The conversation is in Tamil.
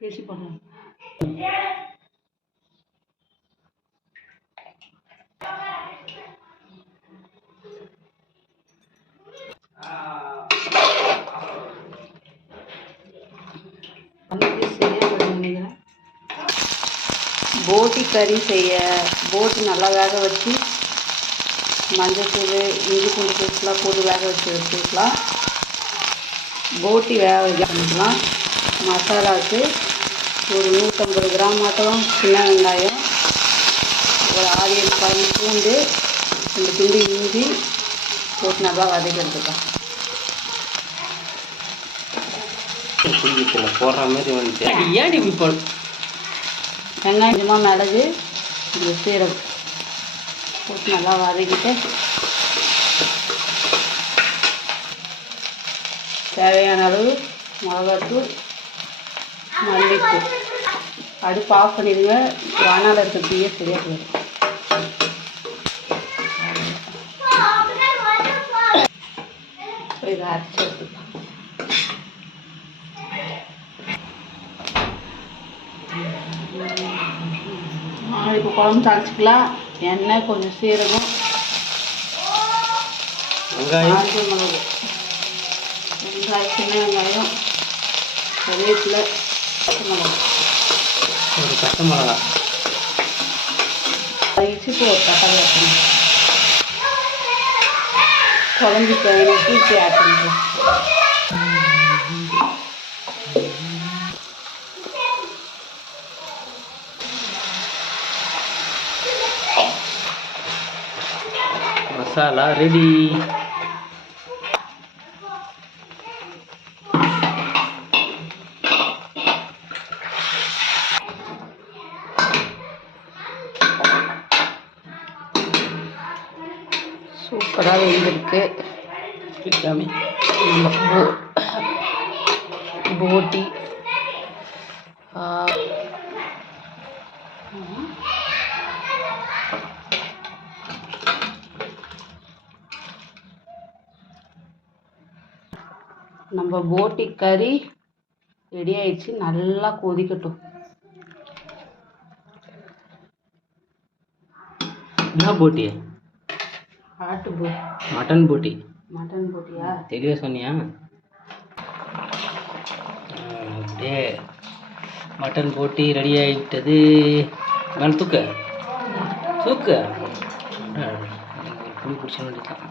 பேசி பண்ணலாம் போட்டி கறி செய்ய போட்டி நல்லா வேக வச்சு மஞ்சத்தூள் இஞ்சி பூண்டு பேஸ்ட்லாம் போட்டு வேக வச்சு வச்சுக்கலாம் போட்டி வேக வைக்க பண்ணிக்கலாம். மசாலாவுக்கு ஒரு நூற்றம்பது கிராம் மட்டும் சின்ன வெங்காயம் ஒரு ஆறு ஏழு பாதி பூண்டு ரெண்டு துண்டு இஞ்சி போட்டு நல்லா புரிஞ்சிக்கல போடுற மாதிரி வந்துட்டு. ஏன் இப்படி போடு? வெங்காயம் கொஞ்சமாக மிளகு இந்த சீரகம் போட்டு நல்லா வதக்கிட்டு தேவையான அளவு மிளகாத்தூள் மல்லித்தூள். அடுப்பு ஆஃப் பண்ணிடுங்க. வானால் இருக்க தீயே சரியாக போயிடும். இப்போ இதை அரைச்சி எடுத்துக்கலாம். இப்போ குழம்பு தாளிச்சிக்கலாம். எண்ணெய் கொஞ்சம் சீரகம் வெங்காயம். மிளகு. வெங்காயம் சின்ன வெங்காயம் கருவேப்பிலை பச்சை மிளகு ஒரு பச்சை மிளகா. இப்போ ஒரு தக்காளி வைக்கணும் குழம்புக்கு தேவையான பூச்சி ஆட் மசாலா ரெடி சூப்பராக வெந்திருக்கு எல்லாமே நம்ம போட்டி. நம்ம போட்டி கறி ரெடி ஆயிடுச்சு. நல்லா கொதிக்கட்டும். என்ன போட்டி? ஆட்டு போ மட்டன் போட்டி. மட்டன் போட்டியா தெளிவாக சொன்னியா? அப்படியே மட்டன் போட்டி ரெடி ஆகிட்டது மேலே தூக்க. தூக்க. புளி பிடிச்ச வேண்டியதான்